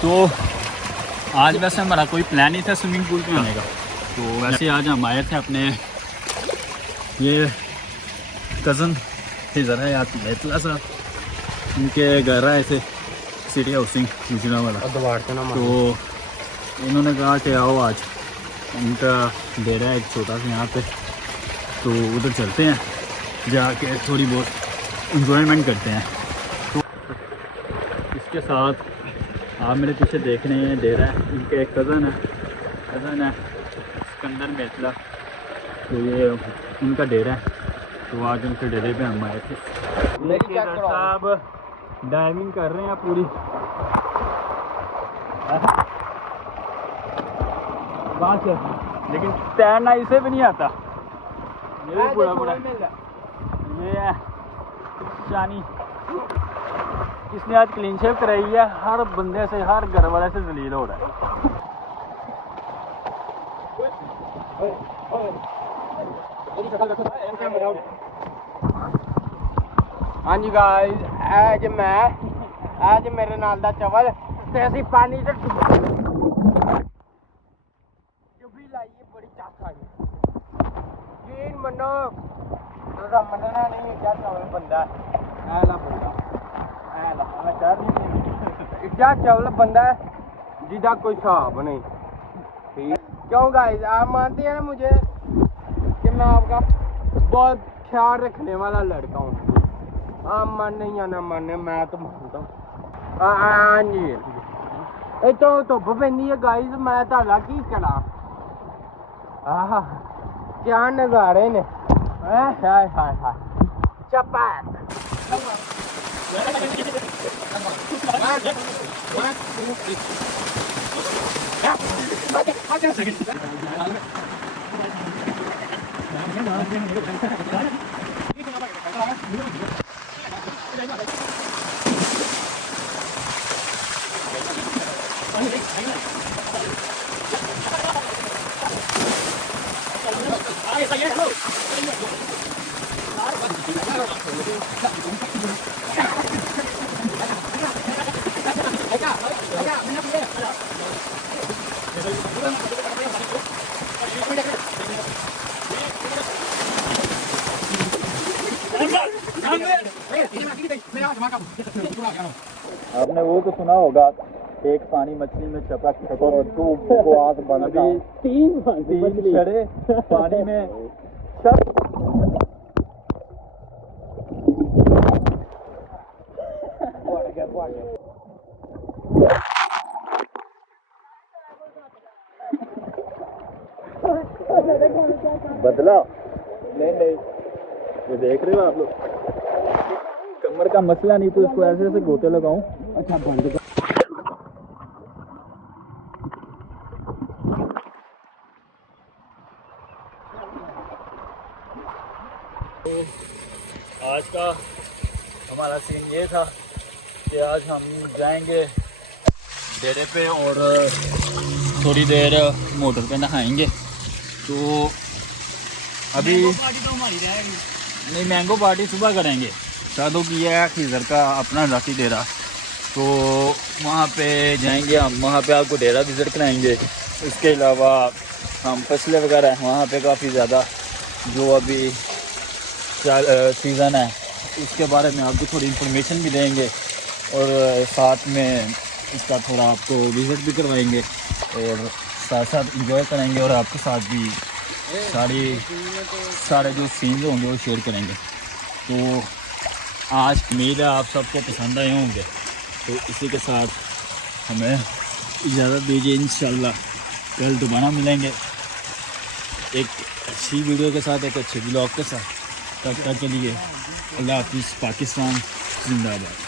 तो आज वैसे हमारा कोई प्लान नहीं था स्विमिंग पूल पे आने का, तो वैसे आज हम आए थे अपने ये कज़न इधर है याद बैतला साहब, उनके घर आए थे सिटी हाउसिंग गुजरा वाला। तो इन्होंने कहा कि आओ आज उनका डेरा है एक छोटा सा यहाँ पे, तो उधर चलते हैं, जाके थोड़ी बहुत इंजॉयमेंट करते हैं। तो इसके साथ आप मेरे पीछे देख रहे हैं डेरा है, इनके एक कज़न है सिकंदर बैतला, तो ये उनका डेरा है। तो आज उनके डेरे पे हम आए थे। साहब डाइविंग कर रहे हैं पूरी, बात है, लेकिन तैरना इसे भी नहीं आता। ये पूरा ये है शानी, इसने आज क्लीन शेव कराई है, हर बंदे से हर घर वाले से जलील हो रहा है। हाँ जी गाइस, आज मेरे नाल दा चवल ते असी पानी च चुभी लाइए, बड़ी चाक आई यकीन मनो, तुसा मनना नहीं क्या चवल बंदा ऐला बंदा ऐला मैं कह नहीं इतना चवल बंदा है जिदा कोई हिसाब नहीं। ठीक क्यों गाइस, आप मानते हैं ना मुझे कि मैं आपका बहुत ख्याल रखने वाला लड़का हूँ। आप माने या ना माने, मैं तो मानता हूँ। हाँ जी, ये तो धुप्प पैंदी है गाइस, मैं ताला की करा। आहा क्या नज़ारे ने, हाय हाय हाय चपाक। आपने वो तो सुना होगा, एक पानी मछली में चपक तीन छड़े पानी में बदला नहीं, ये देख रहे हो आप लोग, कमर का मसला नहीं तो इसको ऐसे ऐसे गोते लगाऊं। अच्छा बंद कर। तो आज का हमारा सीन ये था कि आज हम जाएंगे डेरे पे और थोड़ी देर मोटर पे नहाएंगे। तो अभी नहीं, मैंगो पार्टी सुबह करेंगे, शादों की है खीज़र का अपना जाती डेरा, तो वहाँ पे जाएंगे हम, वहाँ पे आपको डेरा विज़िट कराएंगे। इसके अलावा हम फसलें वगैरह हैं वहाँ पे काफ़ी ज़्यादा, जो अभी सीज़न है उसके बारे में आपको थोड़ी इन्फॉर्मेशन भी देंगे और साथ में इसका थोड़ा आपको विज़िट भी करवाएंगे और साथ साथ इंजॉय करेंगे और आपके साथ भी सारे जो सीन्स होंगे वो शेयर करेंगे। तो आज उम्मीद है आप सबको पसंद आए होंगे, तो इसी के साथ हमें इजाज़त दीजिए। इंशाल्लाह कल दोबारा मिलेंगे एक अच्छी वीडियो के साथ, एक अच्छे ब्लॉग के साथ। तब तक के लिए अल्लाह हाफिज़। पाकिस्तान जिंदाबाद।